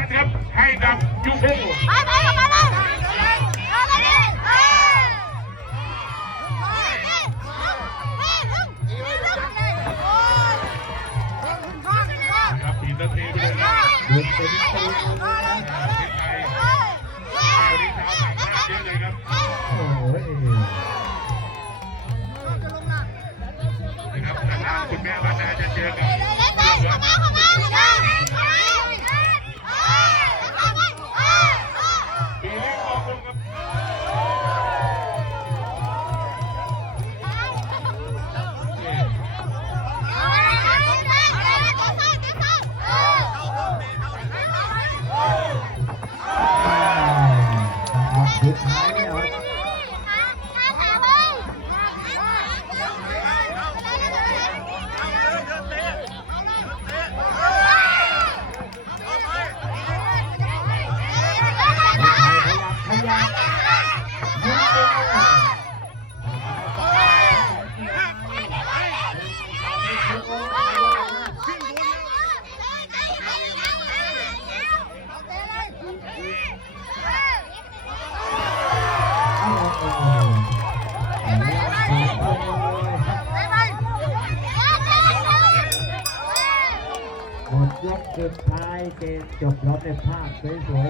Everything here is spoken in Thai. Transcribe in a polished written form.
พันครับให้กับยูโฟไปกับมาเลยครับปีนเตะด้วยนะเด็กเป็นตัวเลยครับโอ้ยนะครับทางคุณแม่บ้านนาจะเจอกับสุดท้ายเนี่ยขยับยิงหมดยกสุดท้ายเกมจบแล้วในภาพสวยๆ